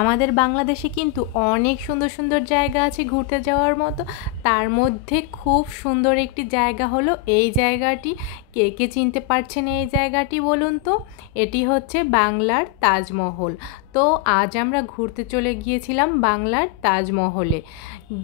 আমাদের বাংলাদেশে কিন্তু অনেক সুন্দর সুন্দর জায়গা আছে ঘুরতে যাওয়ার মতো। তার মধ্যে খুব সুন্দর একটি জায়গা হলো এই জায়গাটি। কে কে চিনতে পারছেন এই জায়গাটি বলুন তো? এটি হচ্ছে বাংলার তাজমহল। তো আজ আমরা ঘুরতে চলে গিয়েছিলাম বাংলার তাজমহলে।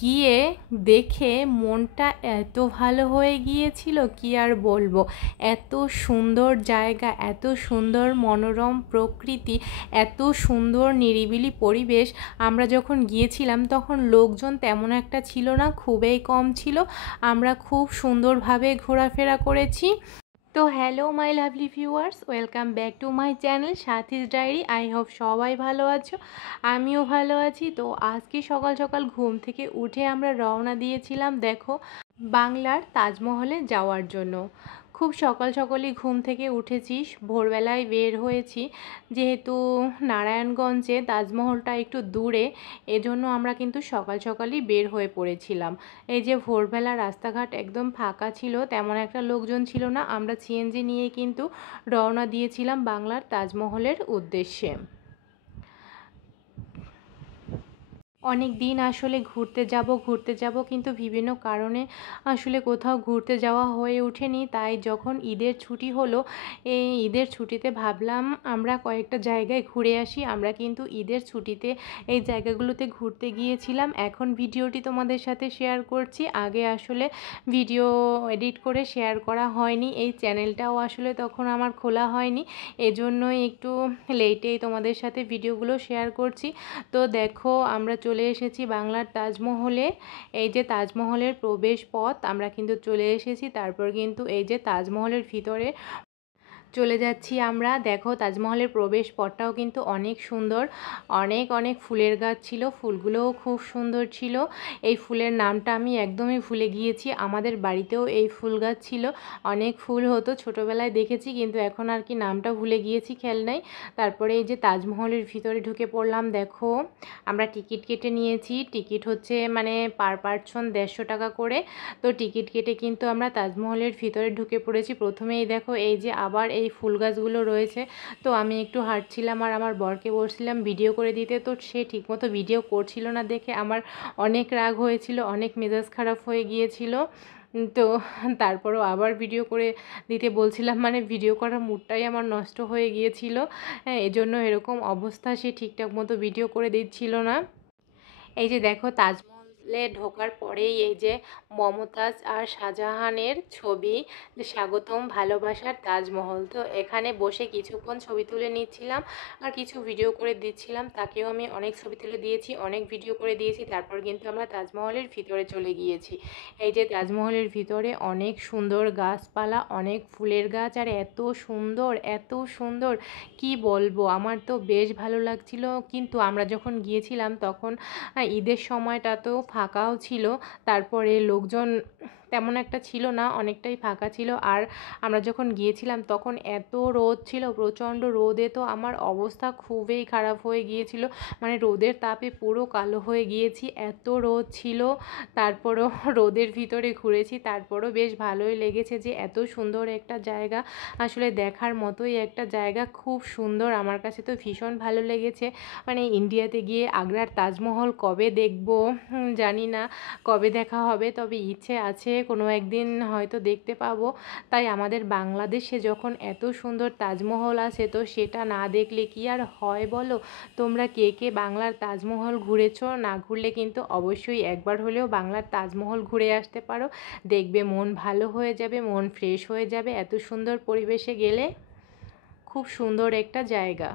গিয়ে দেখে মনটা এত ভালো হয়ে গিয়েছিল কি আর বলবো। এত সুন্দর জায়গা, এত সুন্দর মনোরম প্রকৃতি, এত সুন্দর নিরিবিলি পরিবেশ। আমরা যখন গিয়েছিলাম তখন লোকজন তেমন একটা ছিল না, খুবই কম ছিল। আমরা খুব সুন্দরভাবে ঘোরাফেরা করেছি। তো hello my lovely viewers, welcome back to my channel Sathi's diary. I hope সবাই ভালো আছো, আমিও ভালো আছি। তো আজকে সকাল সকাল ঘুম থেকে উঠে আমরা রওনা দিয়েছিলাম দেখো বাংলার তাজমহলে যাওয়ার জন্য। খুব সকাল সকালই ঘুম থেকে উঠেছি, ভোরবেলায় বের হয়েছি। যেহেতু নারায়ণগঞ্জে তাজমহলটা একটু দূরে, এজন্য আমরা কিন্তু সকাল সকালই বের হয়ে পড়েছিলাম। এই যে ভোরবেলা রাস্তাঘাট একদম ফাঁকা ছিল, তেমন একটা লোকজন ছিল না। আমরা সিএনজি নিয়ে কিন্তু রওনা দিয়েছিলাম বাংলার তাজমহলের উদ্দেশ্যে। অনেক দিন আসলে ঘুরতে যাব কিন্তু বিভিন্ন কারণে আসলে কোথাও ঘুরতে যাওয়া হয়ে ওঠেনি। তাই যখন ঈদের ছুটি হলো, এই ঈদের ছুটিতে ভাবলাম আমরা কয়েকটা জায়গায় ঘুরে আসি। আমরা কিন্তু ঈদের ছুটিতে এই জায়গাগুলোতে ঘুরতে গিয়েছিলাম। এখন ভিডিওটি তোমাদের সাথে শেয়ার করছি। আগে আসলে ভিডিও এডিট করে শেয়ার করা হয়নি, এই চ্যানেলটাও আসলে তখন আমার খোলা হয়নি, এজন্যই একটু লেটেই তোমাদের সাথে ভিডিওগুলো শেয়ার করছি। তো দেখো আমরা চলে এসেছি বাংলার তাজমহলে। এই যে তাজমহলের প্রবেশ পথ, আমরা কিন্তু চলে এসেছি। তারপর কিন্তু এই যে তাজমহলের ভিতরে চলে যাচ্ছি আমরা। দেখো তাজমহলের প্রবেশ পথটাও কিন্তু অনেক সুন্দর, অনেক অনেক ফুলের গাছ ছিল, ফুলগুলোও খুব সুন্দর ছিল। এই ফুলের নামটা আমি একদমই ভুলে গিয়েছি। আমাদের বাড়িতেও এই ফুল গাছ ছিল, অনেক ফুল হতো, ছোটোবেলায় দেখেছি, কিন্তু এখন আর কি নামটা ভুলে গিয়েছি, খেয়াল নাই। তারপরে এই যে তাজমহলের ভিতরে ঢুকে পড়লাম। দেখো আমরা টিকিট কেটে নিয়েছি, টিকিট হচ্ছে মানে পার পারসন 150 টাকা করে। তো টিকিট কেটে কিন্তু আমরা তাজমহলের ভিতরে ঢুকে পড়েছি। প্রথমেই দেখো এই যে আবার এই ফুল গাছগুলো রয়েছে। তো আমি একটু হাঁটছিলাম আর আমার বরকে বলছিলাম ভিডিও করে দিতে, তো সে ঠিকমতো ভিডিও করছিল না দেখে আমার অনেক রাগ হয়েছিল, অনেক মেজাজ খারাপ হয়ে গিয়েছিল। তো তারপরও আবার ভিডিও করে দিতে বলছিলাম, মানে ভিডিও করার মুডটাই আমার নষ্ট হয়ে গিয়েছিল। হ্যাঁ, এজন্য এরকম অবস্থা, সে ঠিকঠাক মতো ভিডিও করে দিচ্ছিল না। এই যে দেখো তাজমহলে ঢোকার পরেই এই যে মমতাজ আর শাহজাহানের ছবি, যে স্বাগতম ভালোবাসার তাজমহল। তো এখানে বসে কিছুক্ষণ ছবি তুলে নিচ্ছিলাম আর কিছু ভিডিও করে দিচ্ছিলাম। তাকেও আমি অনেক ছবি তুলে দিয়েছি, অনেক ভিডিও করে দিয়েছি। তারপর কিন্তু আমরা তাজমহলের ভিতরে চলে গিয়েছি। এই যে তাজমহলের ভিতরে অনেক সুন্দর গাছপালা, অনেক ফুলের গাছ, আর এত সুন্দর এত সুন্দর কি বলবো, আমার তো বেশ ভালো লাগছিল। কিন্তু আমরা যখন গিয়েছিলাম তখন ঈদের সময়টাতেও ফাঁকাও ছিল, তারপরে লোকজন তেমন একটা ছিল না, অনেকটাই ফাঁকা ছিল। আর আমরা যখন গিয়েছিলাম তখন এত রোদ ছিল, প্রচণ্ড রোদে তো আমার অবস্থা খুবই খারাপ হয়ে গিয়েছিল, মানে রোদের তাপে পুরো কালো হয়ে গিয়েছি, এত রোদ ছিল। তারপরও রোদের ভিতরে ঘুরেছি, তারপরও বেশ ভালোই লেগেছে যে এত সুন্দর একটা জায়গা, আসলে দেখার মতোই একটা জায়গা, খুব সুন্দর। আমার কাছে তো ভীষণ ভালো লেগেছে। মানে ইন্ডিয়াতে গিয়ে আগ্রার তাজমহল কবে দেখব জানি না, কবে দেখা হবে, তবে ইচ্ছে আছে কোনো একদিন হয়তো দেখতে পাবো। তাই আমাদের বাংলাদেশে যখন এত সুন্দর তাজমহল আছে, তো সেটা না দেখলে কি আর হয় বলো? তোমরা কে কে বাংলার তাজমহল ঘুরেছো? না ঘুরলে কিন্তু অবশ্যই একবার হলেও বাংলার তাজমহল ঘুরে আসতে পারো, দেখবে মন ভালো হয়ে যাবে, মন ফ্রেশ হয়ে যাবে এত সুন্দর পরিবেশে গেলে। খুব সুন্দর একটা জায়গা।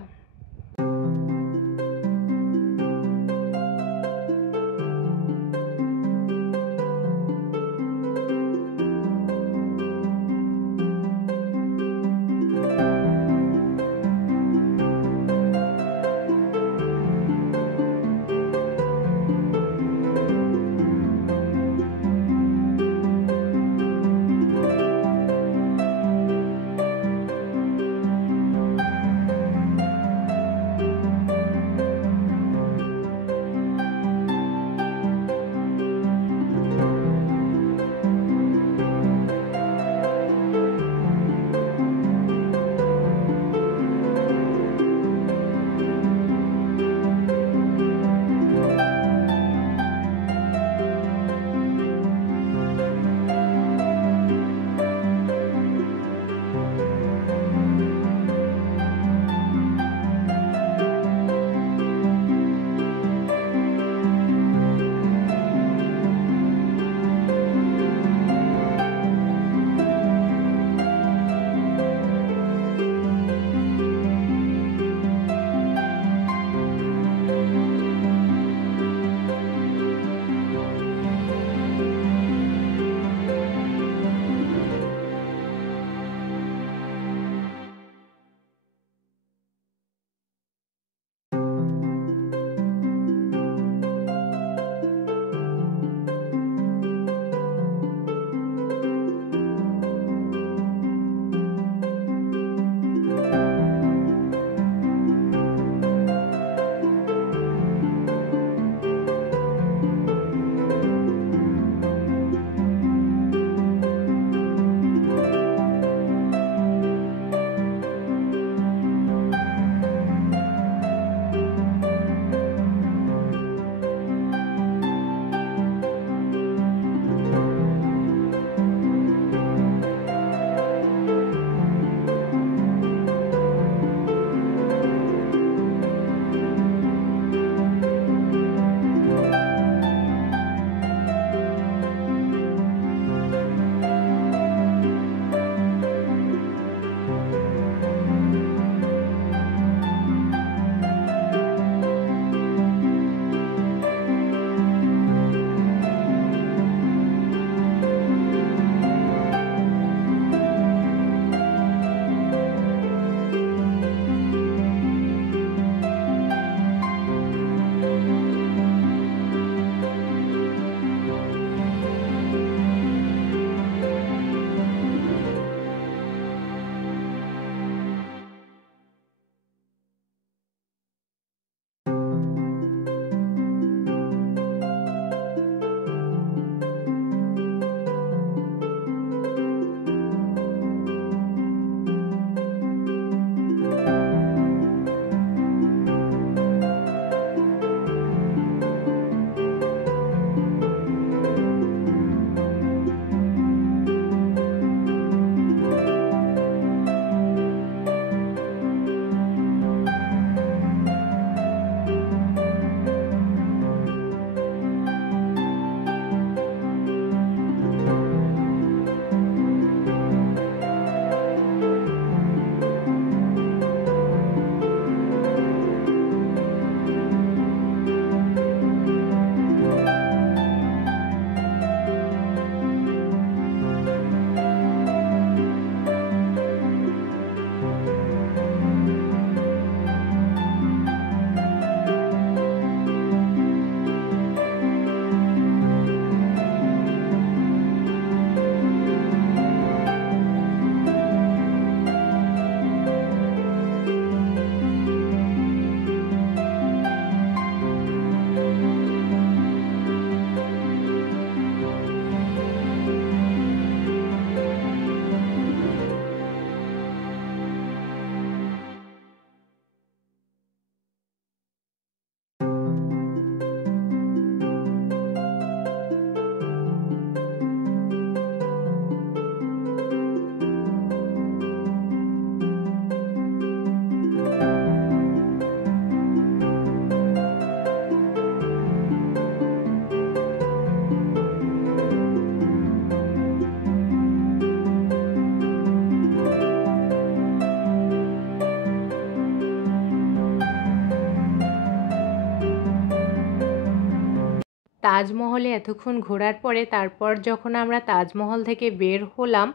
তাজমহলে এতক্ষণ ঘোরার পরে তারপর যখন আমরা তাজমহল থেকে বের হলাম,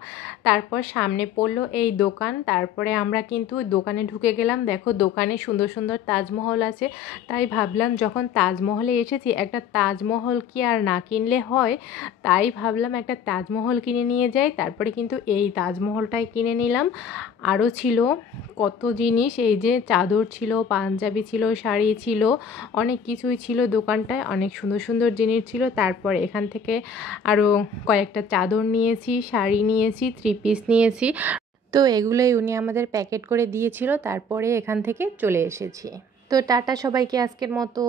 তারপর সামনে পড়লো এই দোকান। তারপরে আমরা কিন্তু দোকানে ঢুকে গেলাম। দেখো দোকানে সুন্দর সুন্দর তাজমহল আছে। তাই ভাবলাম যখন তাজমহলে এসেছি একটা তাজমহল কি আর না কিনলে হয়, তাই ভাবলাম একটা তাজমহল কিনে নিয়ে যাই। তারপরে কিন্তু এই তাজমহলটাই কিনে নিলাম। আরও ছিল কত জিনিস, এই যে চাদর ছিল, পাঞ্জাবি ছিল, শাড়ি ছিল, অনেক কিছুই ছিল দোকানটায়, অনেক সুন্দর সুন্দর জিনিস ছিল। তারপর এখান থেকে আরও কয়েকটা চাদর নিয়েছি, শাড়ি নিয়েছি, 3 পিস নিয়েছি। তো এগুলোই উনি আমাদের প্যাকেট করে দিয়েছিল। তারপরে এখান থেকে চলে এসেছি। তো টাটা সবাইকে আজকের মতো।